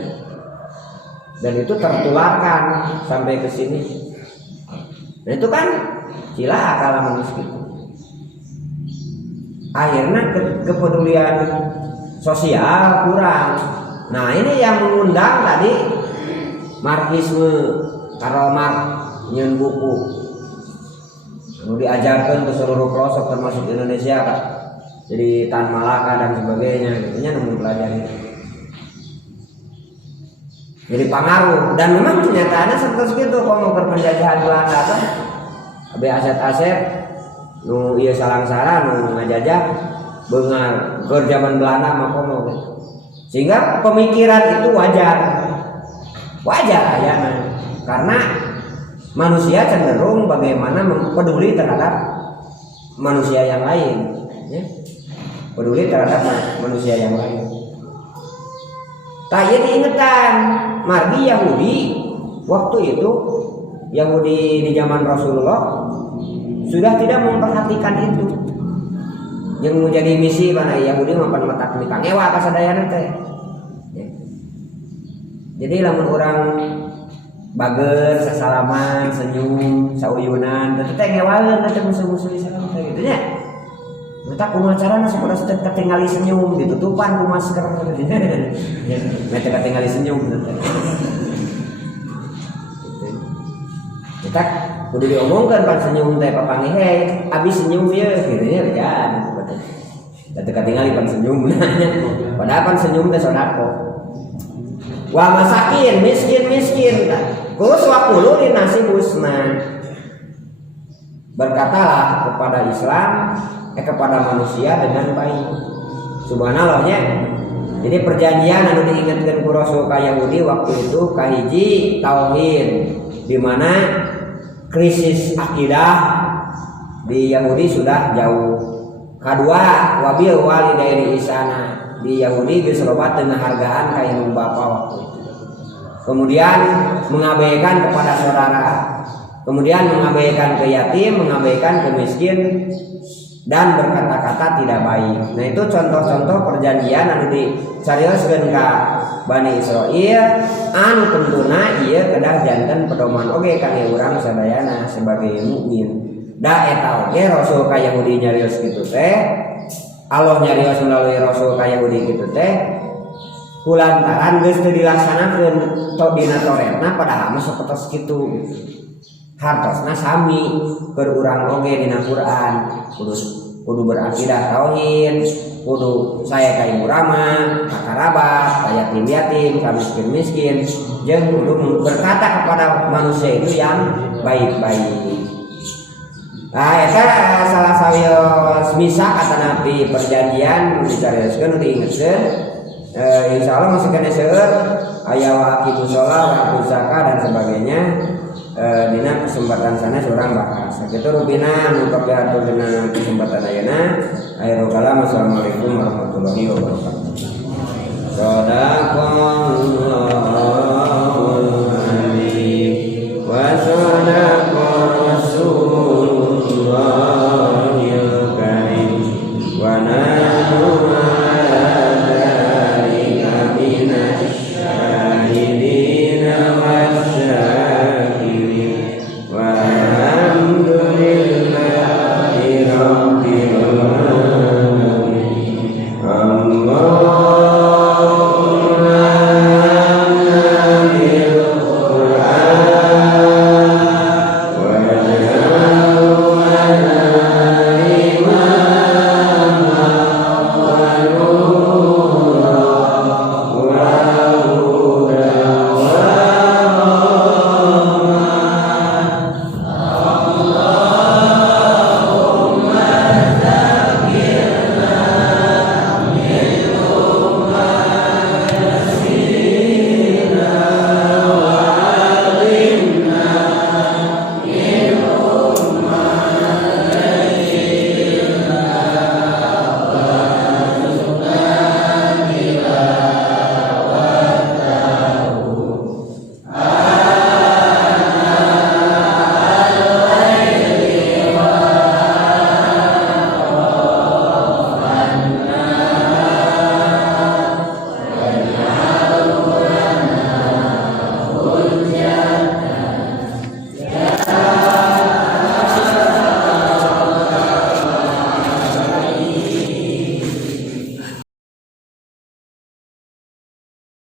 dan itu tertularkan sampai ke sini. Nah itu kan cilaka miskin. Akhirnya kepedulian sosial kurang. Nah ini yang mengundang tadi marxisme, Karl Marx nyeun buku anu diajarkan ke seluruh pelosok termasuk Indonesia Kak. Jadi Tan Malaka dan sebagainya gitu nya nemu pelajari. Jadi pengaruh dan memang kenyataannya seperti itu. Kalau mau penjajahan Belanda kan abi aset-aset nu ieu salangsara nu ngajajah beungar ke zaman Belanda mah komo. Sehingga pemikiran itu wajar ayana karena manusia cenderung bagaimana peduli terhadap manusia yang lain ya. Peduli terhadap manusia yang lain. Tak ya diingetan margi Yahudi waktu itu, Yahudi di zaman Rasulullah sudah tidak memperhatikan itu. Yang menjadi misi mana Yahudi mapan matak nikah ngewa kasadayana teh. Jadi lamun orang bager sasalaman senyum sauyunan teh ngewaeun teh musuh-musuh Islam teh gitu nya. Kita kumacarana seperti ketinggali senyum ditutupan ku masker. Mereka ketinggali senyum. Kita kudu diomongkan pan senyum teh papangi hei abis senyum ya gitu ya kan. Dan ketinggali pan senyum nanya. Padahal pan senyum teh sodako. Wa masakin miskin. Kus wakulu linasi husna. Berkatalah kepada Islam kepada manusia dengan baik. Subhanallahnya. Jadi perjanjian anu diingatkan ku Rasul ka Yahudi waktu itu kahiji tauhid, di mana krisis akidah di Yahudi sudah jauh. Kedua, wabil walidaini ihsana. Di Yahudi geus loba teu ngahargaan ka indung bapa waktu itu. Kemudian mengabaikan kepada saudara. Kemudian mengabaikan ke yatim, mengabaikan ke miskin, dan berkata-kata tidak baik. Nah itu contoh-contoh perjanjian anu dicarioskeun ka Bani Israil anu tentuna ieu kedah janten pedoman oge kangge urang sadayana sebagai mukmin. Da eta oge Rasul ka Yahudi nyarios kitu teh, Allah nyarios melalui Rasul ka Yahudi kitu teh kulantaran geus teu dilaksanakeun dina Toretna padahal mah sapertos kitu. Hartosna sami keur urang oge dina Quran kudu berakidah tauhid, kudu saya ka ibu rama, ka karabat, ka yatim-yatim, ka miskin-miskin, jeung kudu berkata kepada manusia itu yang baik-baik. Nah, eta salah sawios misak kata Nabi perjanjian dicarioskeun diingetkeun. Insyaallah masih kena seueur aya wa aqimus shalah wa atuz zakat dan sebagainya. Dina kesempatan sana seorang bahas. Sakitu rupina anu kapiatur dina kesempatan ayeuna. Akhirul kalam. Assalamualaikum warahmatullahi wabarakatuh. Shadaqallahul adzim wa sadaqa rasulullah karim wa nahnu